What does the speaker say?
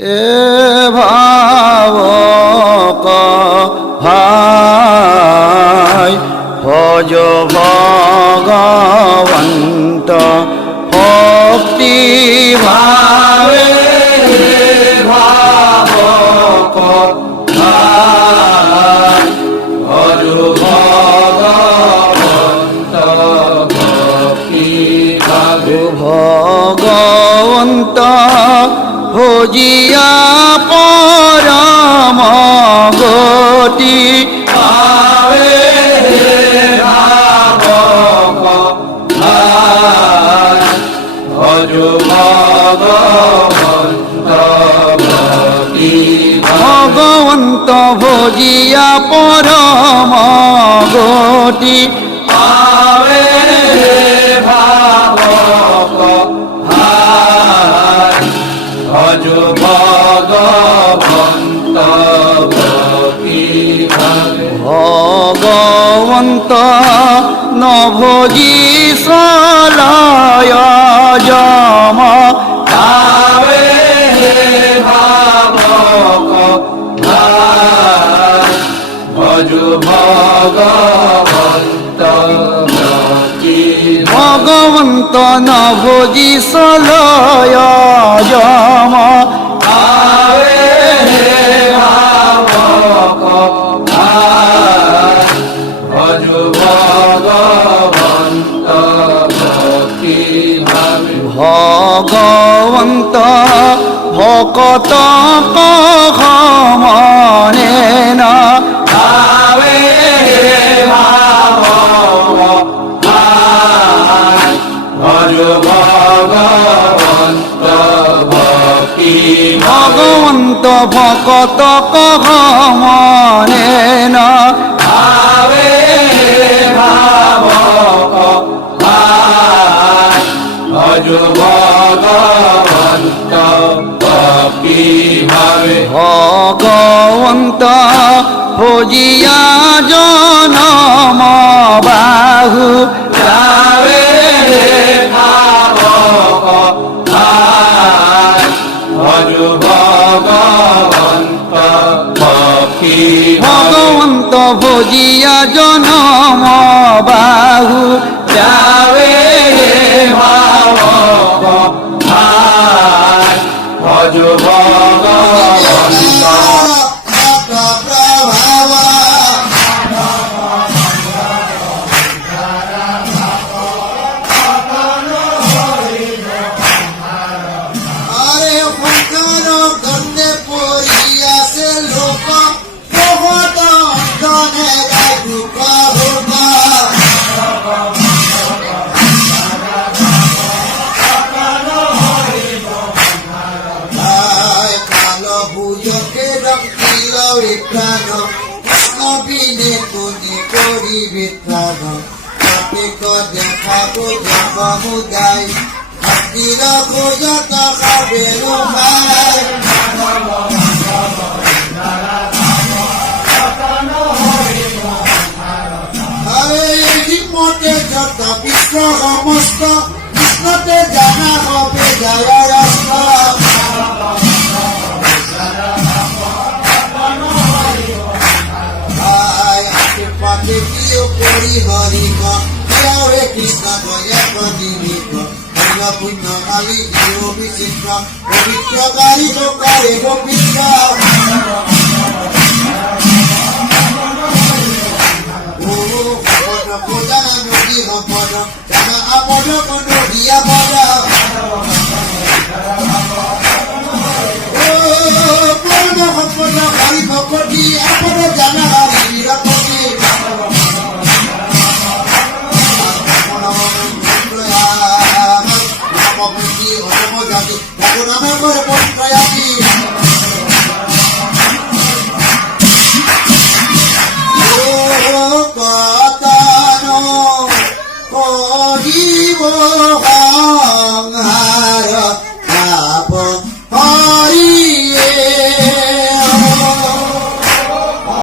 এ ভাবক ভাই ভজ ভগবন্ত ভক্তি ভাবে ভাবক ভাই ভজ ভগবন্ত ভক্তি ভাবে ভগবন্ত ভজিয়া পরম গতি পাবে ভাবক ভাই ভজ ভগবন্ত ভক্তি ভগবন্ত ভজিয়া পরম গতি পাবে ভাবক ভাই ভজ ভগবন্ত ভক্তি ভাবে ভগবন্ত নভজি সলয় যম পাবে ভাবক ভাই ভজ ভগবন্ত ভক্তি ভগবন্ত নভজি সলয় যম পাবে ভাবক ভাই ভজ ভগবন্ত ভক্তি ভাবে ভগবন্ত ভকত মনে না পাবে ভাবক ভাই ভজ ভগবন্ত ভক্তি ভগবন্ত ভকত মনে না পাবে ভাবক ভাই ভজ ভগবন্ত ভক্তি ভাবে ভগবন্ত ভজিয়া জনম বাহু যাবে ভাবক ভাই ভজ ভগবন্ত ভক্তি ভগবন্ত ভজিয়া জনম বাহু যাবে ভাবক ভাই ভজ ভগবন্ত সমুদায় ভক্তির খোঁজত খাবে ভাই আরে মতে যত বিশ্ব সমস্ত কৃষ্ণতে জানা হবে জয় রাষ্ট্র ভাই আশীর্বাদে প্রিয় করি হরি হে কৃষ্ণ জয় প্রদীপ পুণ্য মালি জিও বিচিত্র পবিত্র গাড়ি লোকারে পবিত্র প্রধান নদী সম্পদ জানা আপদ নদীয়া পদ পূর্ণ সম্পদ গাড়ি ভকতি আপদ জানা হারি নিরাপতি জাতি নামে করে পবিত্র